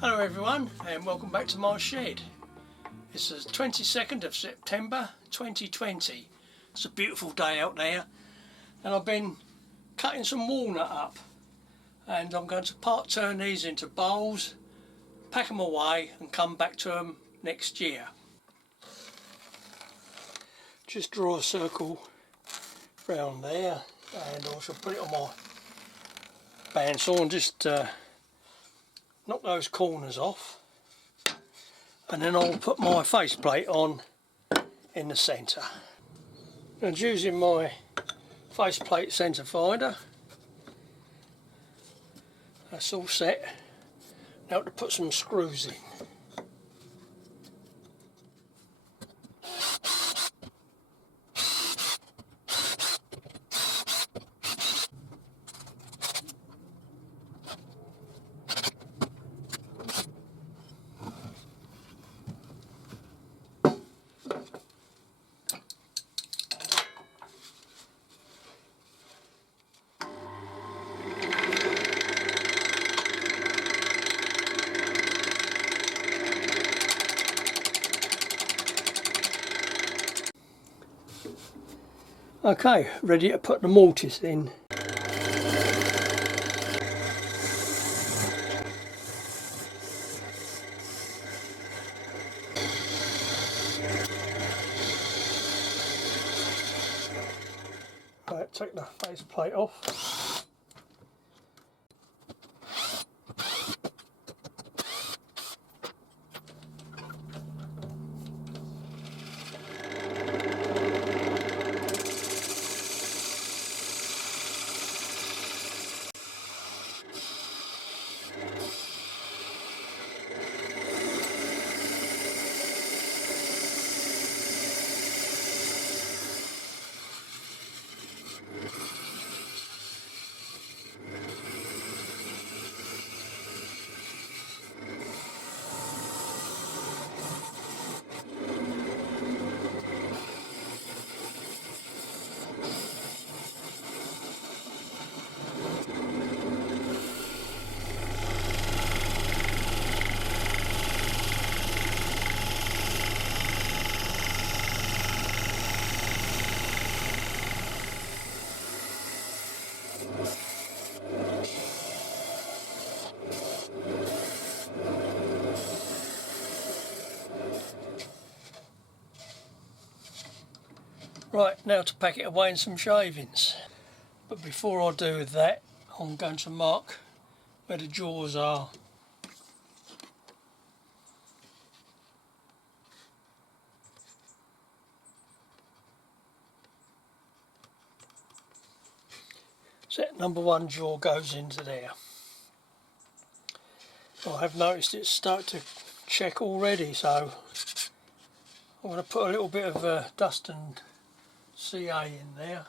Hello everyone and welcome back to my shed. It's the 22nd of September 2020. It's a beautiful day out there and I've been cutting some walnut up and I'm going to part turn these into bowls, pack them away and come back to them next year. Just draw a circle round there and also put it on my bandsaw and just knock those corners off, and then I'll put my faceplate on in the centre. And using my faceplate centre finder, that's all set. Now to put some screws in. Okay, ready to put the mortise in. Right, take the faceplate off. Right, now to pack it away in some shavings. But before I do that, I'm going to mark where the jaws are. Set number 1 jaw goes into there. I have noticed it's started to check already, so I'm going to put a little bit of dust and CA in there.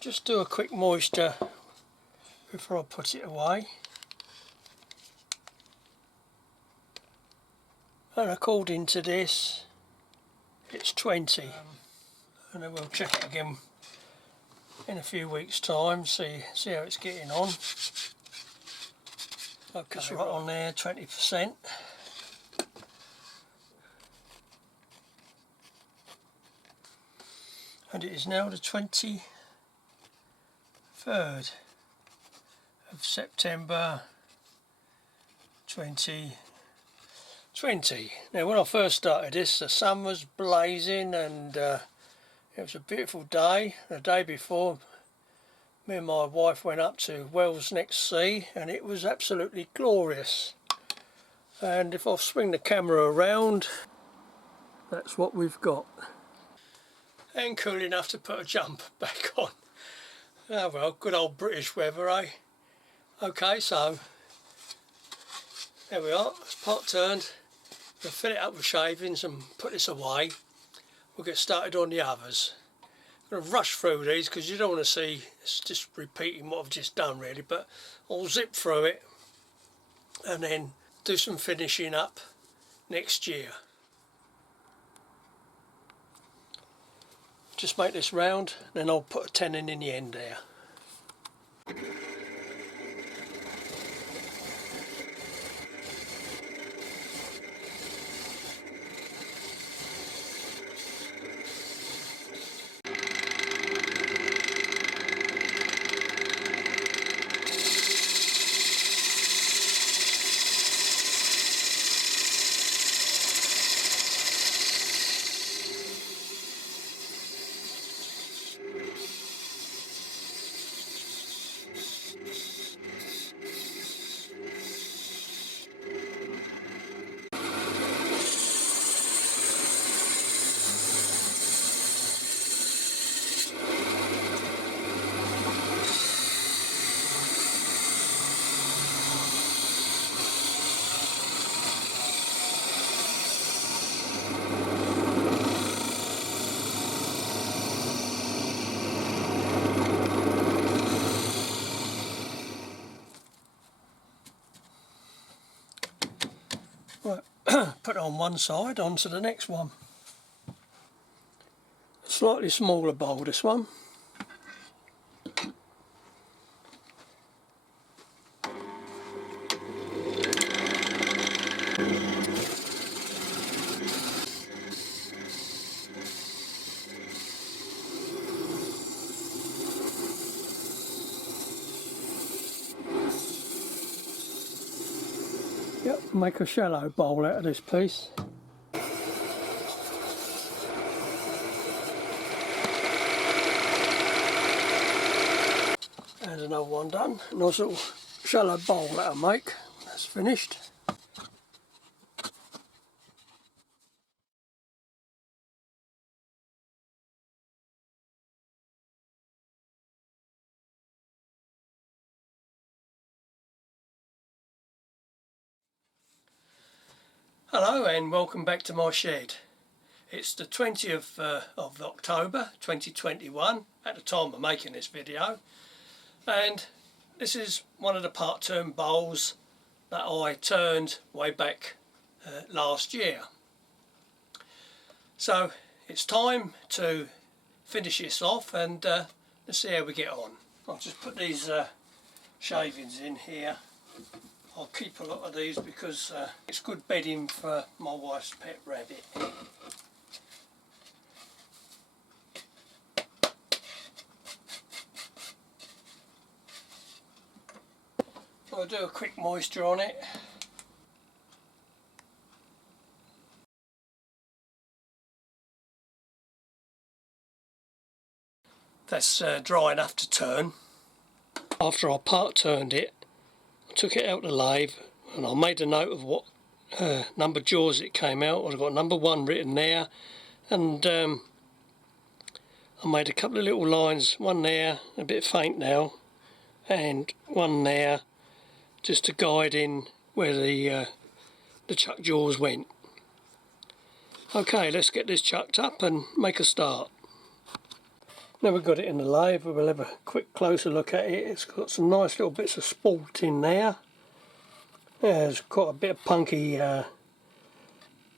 Just do a quick moisture before I put it away. And according to this, it's 20. And then we'll check it again in a few weeks' time, see how it's getting on. Okay, it's right on there, 20%. And it is now the 23rd of September 2020. Now when I first started this, the sun was blazing and it was a beautiful day. The day before, me and my wife went up to Wells next sea and it was absolutely glorious. And if I swing the camera around, that's what we've got. And cool enough to put a jumper back on. Oh well, good old British weather, eh? Okay, so there we are, it's part turned. We'll fill it up with shavings and put this away. We'll get started on the others. I'm going to rush through these because you don't want to see, it's just repeating what I've just done really, but I'll zip through it and then do some finishing up next year. Just make this round, then I'll put a tenon in the end there. Right, put it on one side, onto the next one. A slightly smaller bowl, this one. Yep, make a shallow bowl out of this piece. And another one done. Nice little shallow bowl that'll make. That's finished. Hello and welcome back to my shed. It's the 20th of October 2021 at the time of making this video, and this is one of the part-turn bowls that I turned way back last year. So it's time to finish this off and let's see how we get on. I'll just put these shavings in here. I'll keep a lot of these because it's good bedding for my wife's pet rabbit. I'll do a quick moisture on it. That's dry enough to turn. After I part turned it, I took it out the lathe and I made a note of what number jaws it came out. I've got number 1 written there, and I made a couple of little lines, one there, a bit faint now, and one there, just to guide in where the chuck jaws went. Okay, let's get this chucked up and make a start. Now we've got it in the lathe, we'll have a quick closer look at it. It's got some nice little bits of sport in there. There's quite a bit of punky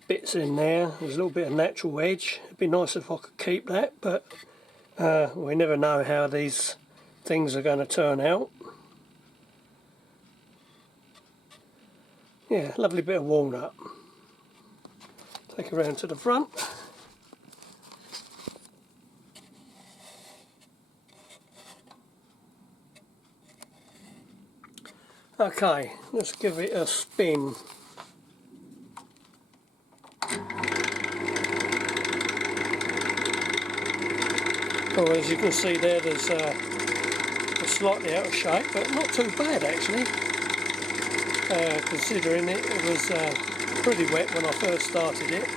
bits in there. There's a little bit of natural edge. It'd be nice if I could keep that, but we never know how these things are going to turn out. Yeah, lovely bit of walnut. Take it around to the front. Okay, let's give it a spin. Oh, as you can see there, there's it's slightly out of shape, but not too bad actually, considering it was pretty wet when I first started it.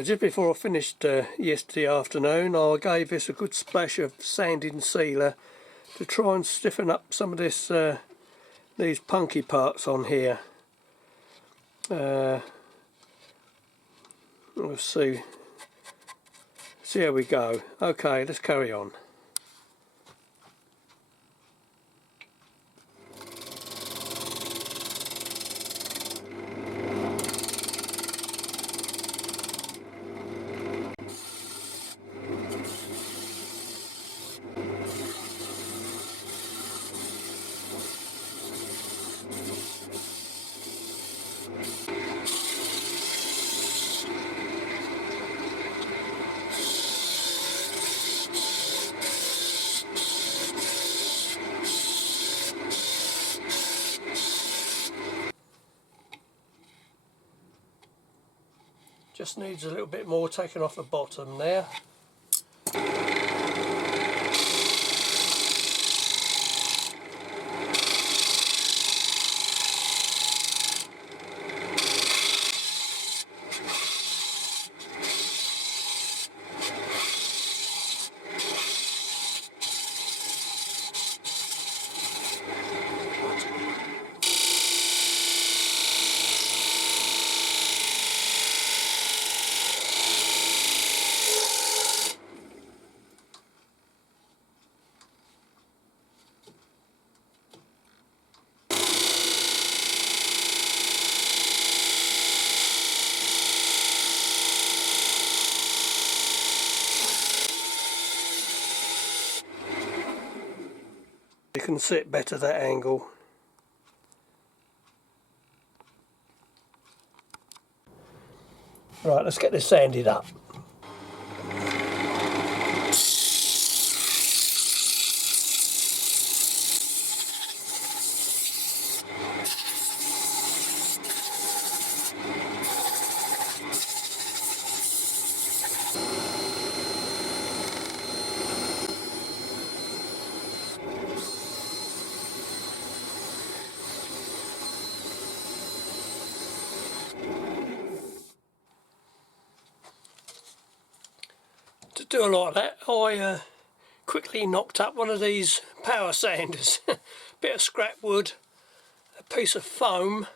Now, just before I finished yesterday afternoon, I gave this a good splash of sanding sealer to try and stiffen up some of this these punky parts on here. Let's see how we go. Okay, let's carry on. Just needs a little bit more taken off the bottom there. You can see it better that angle. Right, let's get this sanded up. To do a lot of that, I quickly knocked up one of these power sanders, bit of scrap wood, a piece of foam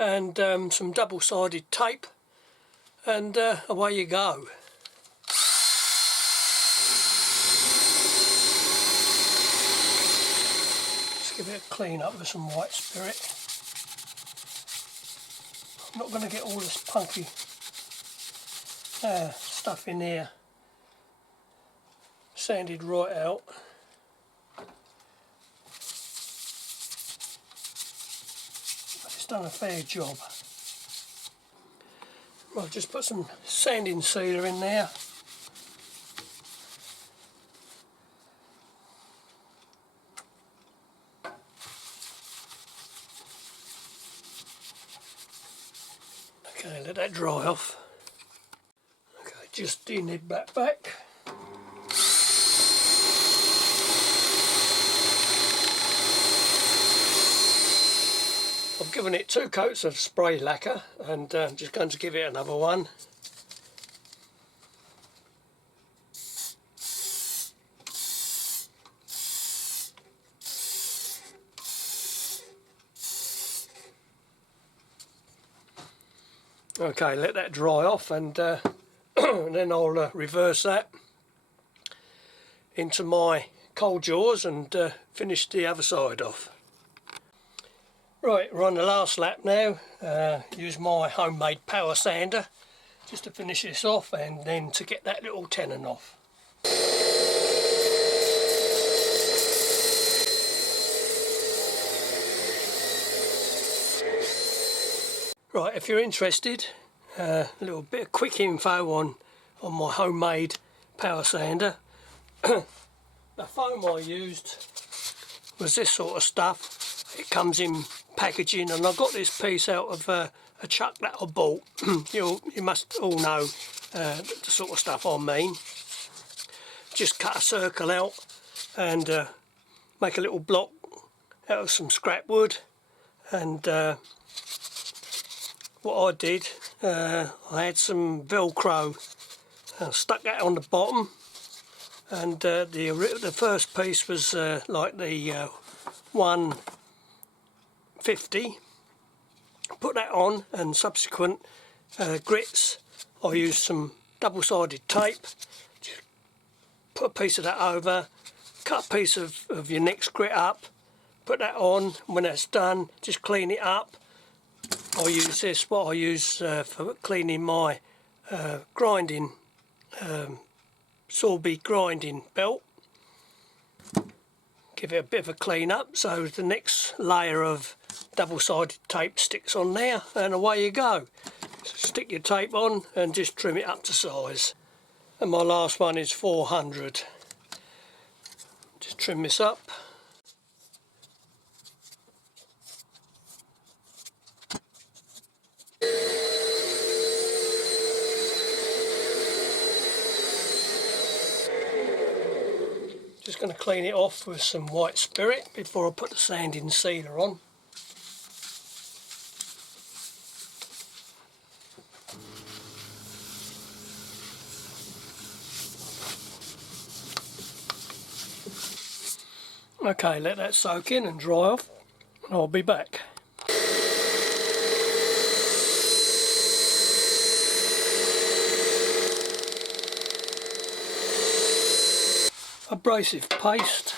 and some double-sided tape, and away you go. Let's give it a clean up with some white spirit. I'm not going to get all this punky stuff in here sanded right out. But it's done a fair job. Right, just put some sanding sealer in there. Okay, let that dry off. Okay, just de-nib that back. I've given it 2 coats of spray lacquer and I'm just going to give it another one. Okay, let that dry off and then I'll reverse that into my coal jaws and finish the other side off. Right, we're on the last lap now. Use my homemade power sander just to finish this off and then to get that little tenon off. Right, if you're interested, a little bit of quick info on my homemade power sander. The foam I used was this sort of stuff. It comes in packaging, and I got this piece out of a chuck that I bought. You must all know the sort of stuff I mean. Just cut a circle out and make a little block out of some scrap wood and what I did, I had some Velcro, stuck that on the bottom, and the first piece was like the 150. Put that on, and subsequent grits I used some double-sided tape. Just put a piece of that over, cut a piece of your next grit up, put that on. When that's done, just clean it up. I use this, what I use for cleaning my grinding, Sorby grinding belt. Give it a bit of a clean up so the next layer of double-sided tape sticks on there, and away you go. So stick your tape on and just trim it up to size. And my last one is 400. Just trim this up. Just going to clean it off with some white spirit before I put the sanding sealer on. Okay, let that soak in and dry off, and I'll be back. Abrasive paste.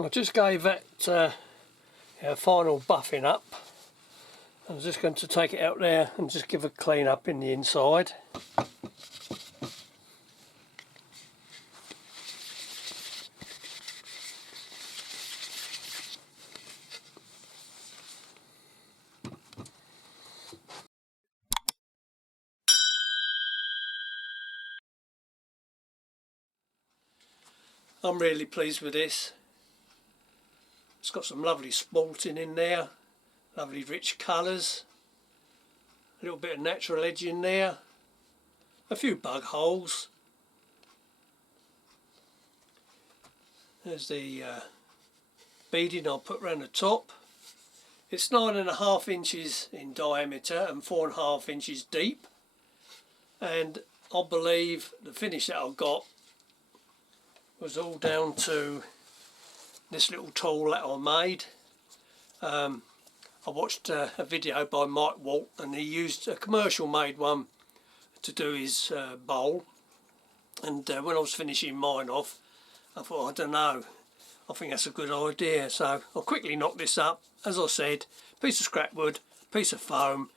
I just gave that final buffing up. I'm just going to take it out there and just give a clean up in the inside. I'm really pleased with this. It's got some lovely sporting in there, lovely rich colours, a little bit of natural edge in there, a few bug holes. There's the beading I'll put around the top. It's 9.5 inches in diameter and 4.5 inches deep, and I believe the finish that I got was all down to this little tool that I made. I watched a video by Mike Walt, and he used a commercial made one to do his bowl, and when I was finishing mine off, I thought, I don't know, I think that's a good idea. So I'll quickly knock this up. As I said, piece of scrap wood, piece of foam,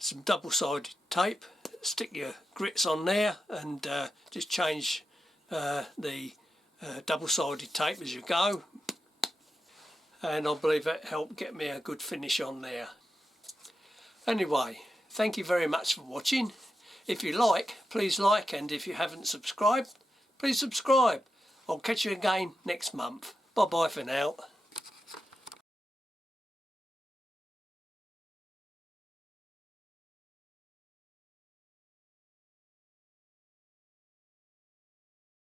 some double-sided tape, stick your grits on there, and just change the double-sided tape as you go, and I believe that helped get me a good finish on there. Anyway, thank you very much for watching. If you like, please like, and if you haven't subscribed, please subscribe. I'll catch you again next month. Bye bye for now.